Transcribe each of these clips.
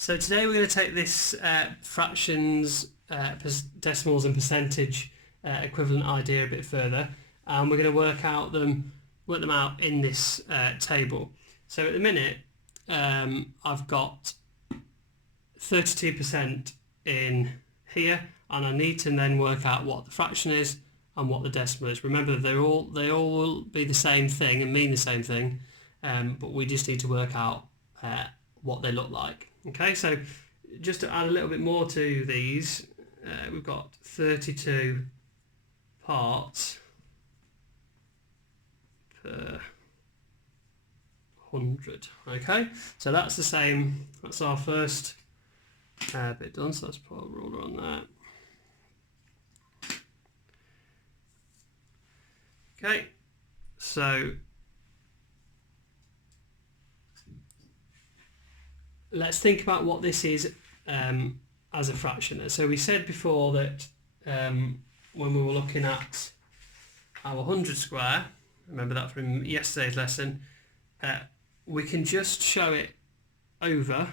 So today we're going to take this fractions, decimals and percentage equivalent idea a bit further, and we're going to work them out in this table. So at the minute I've got 32% in here, and I need to then work out what the fraction is and what the decimal is. Remember, they all will be the same thing and mean the same thing, but we just need to work out what they look like. Okay, so just to add a little bit more to these, we've got 32 parts per 100. Okay, so that's the same. That's our first bit done. So let's put a ruler on that. Okay, so let's think about what this is as a fraction. So we said before that when we were looking at our 100 square, remember that from yesterday's lesson, we can just show it over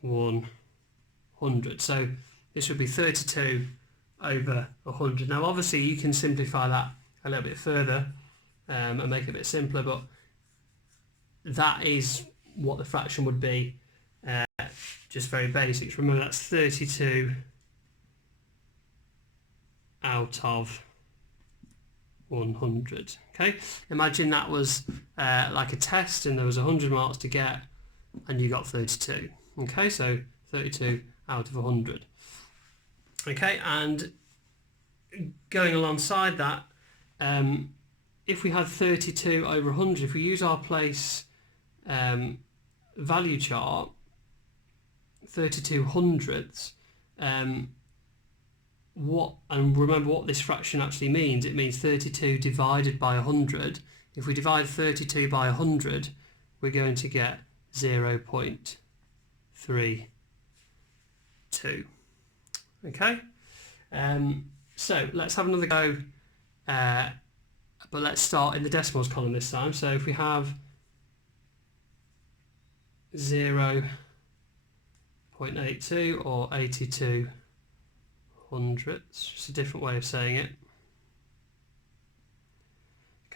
100. So this would be 32 over 100. Now obviously you can simplify that a little bit further and make it a bit simpler, but that is what the fraction would be, just very basics. Remember, that's 32 out of 100. Okay, imagine that was like a test and there was 100 marks to get and you got 32. Okay, so 32 out of 100. Okay, and going alongside that, if we had 32 over 100, if we use our place value chart, 32 hundredths, and remember what this fraction actually means. It means 32 divided by 100. If we divide 32 by 100, we're going to get 0.32. Okay, so let's have another go, but let's start in the decimals column this time. So if we have 0.82 or 82 hundredths, just a different way of saying it.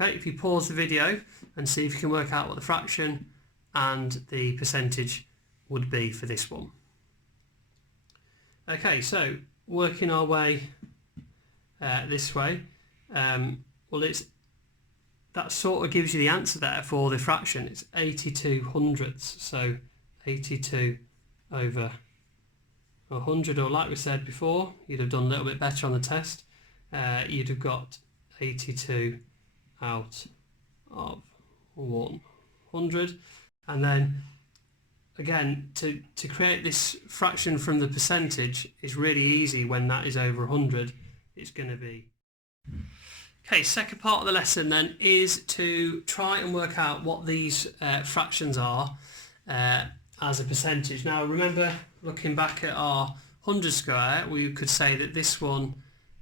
Okay, if you pause the video and see if you can work out what the fraction and the percentage would be for this one. Okay, so working our way this way, well, that sort of gives you the answer there for the fraction. It's 82 hundredths, so 82 over 100, or like we said before, you'd have done a little bit better on the test. You'd have got 82 out of 100, and then again, to create this fraction from the percentage is really easy. When that is over 100, it's going to be... Okay, second part of the lesson then is to try and work out what these fractions are as a percentage. Now remember, looking back at our 100 square, we could say that this one,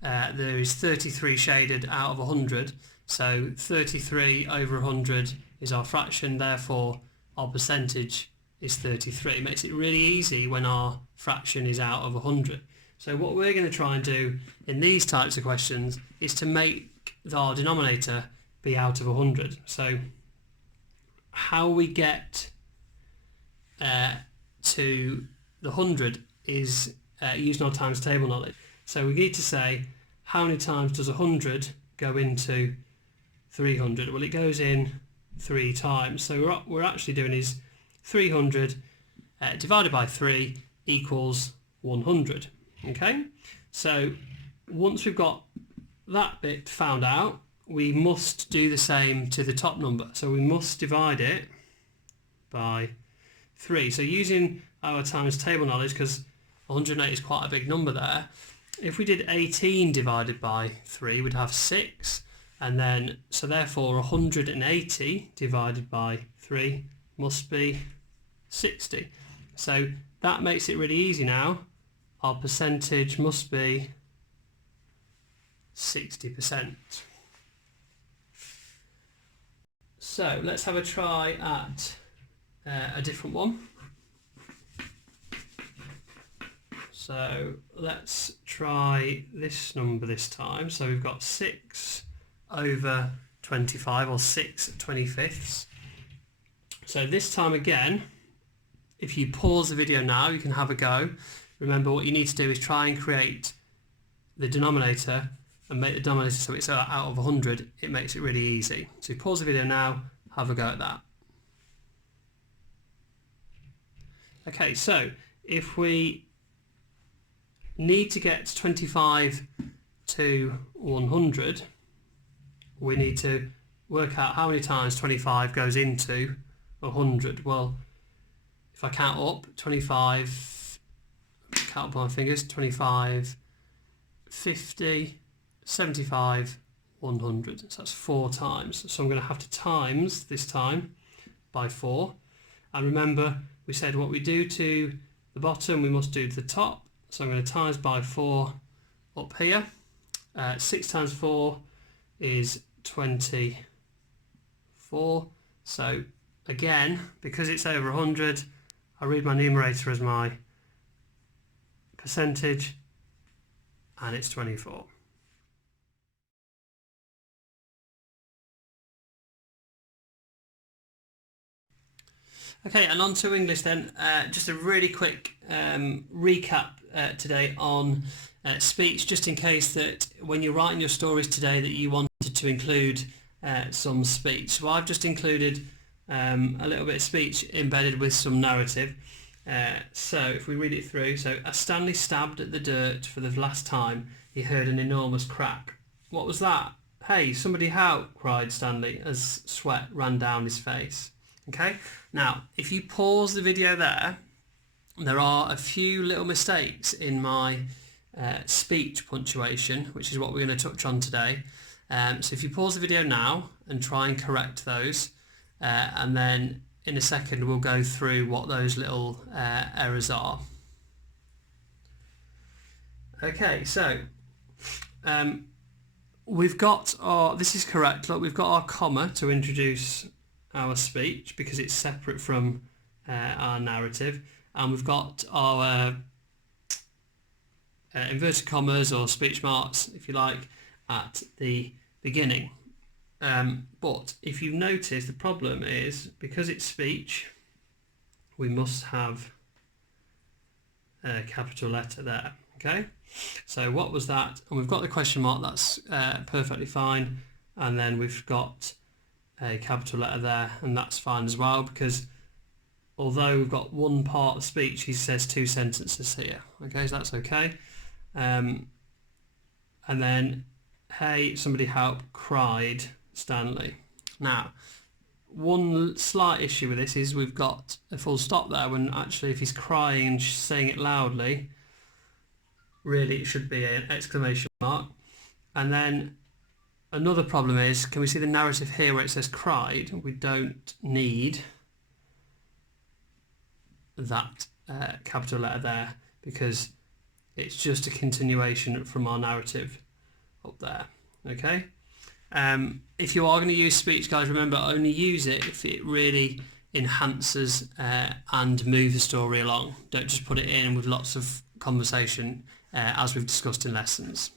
there is 33 shaded out of 100, so 33 over 100 is our fraction, therefore our percentage is 33. It makes it really easy when our fraction is out of 100. So what we're going to try and do in these types of questions is to make our denominator be out of 100. So how we get to the 100 is using our times table knowledge. So we need to say, how many times does 100 go into 300? Well, it goes in 3 times. So what we're actually doing is 300 divided by 3 equals 100. Okay, so once we've got that bit found out, we must do the same to the top number. So we must divide it by 3. So using our times table knowledge, because 108 is quite a big number there, if we did 18 divided by 3, we'd have 6, and then so therefore 180 divided by 3 must be 60. So that makes it really easy now. Our percentage must be 60%. So let's have a try at a different one. So let's try this number this time. So we've got 6 over 25, or 6/25. So this time again, if you pause the video now, you can have a go. Remember, what you need to do is try and create the denominator and make the denominator so it's out of 100. It makes it really easy. So you pause the video now, have a go at that. Okay, so if we need to get 25 to 100, we need to work out how many times 25 goes into 100. Well, if I count up, 25, count up on my fingers, 25, 50, 75, 100. So that's 4 times. So I'm going to have to times this time by 4. And remember, we said what we do to the bottom, we must do to the top. So I'm going to times by 4 up here. 6 times 4 is 24. So again, because it's over 100, I read my numerator as my percentage, and it's 24. Okay, and on to English then. Just a really quick recap today on speech, just in case that when you're writing your stories today that you wanted to include some speech. So I've just included a little bit of speech embedded with some narrative. So if we read it through, so as Stanley stabbed at the dirt for the last time, he heard an enormous crack. What was that? Hey, somebody help, cried Stanley as sweat ran down his face. Okay, now if you pause the video there are a few little mistakes in my speech punctuation, which is what we're going to touch on today. So if you pause the video now and try and correct those, and then in a second we'll go through what those little errors are. Okay, so we've got our, this is correct, look, we've got our comma to introduce our speech because it's separate from our narrative, and we've got our inverted commas or speech marks, if you like, at the beginning. But if you've noticed, the problem is because it's speech, we must have a capital letter there. Okay, so what was that? And we've got the question mark, that's perfectly fine, and then we've got a capital letter there, and that's fine as well, because although we've got one part of speech, he says 2 sentences here. Okay, so that's okay. And then, hey, somebody help, cried Stanley. Now, one slight issue with this is we've got a full stop there, when actually if he's crying and saying it loudly, really it should be an exclamation mark. And then another problem is, can we see the narrative here where it says cried? We don't need that capital letter there because it's just a continuation from our narrative up there. Okay. If you are going to use speech, guys, remember, only use it if it really enhances and moves the story along. Don't just put it in with lots of conversation as we've discussed in lessons.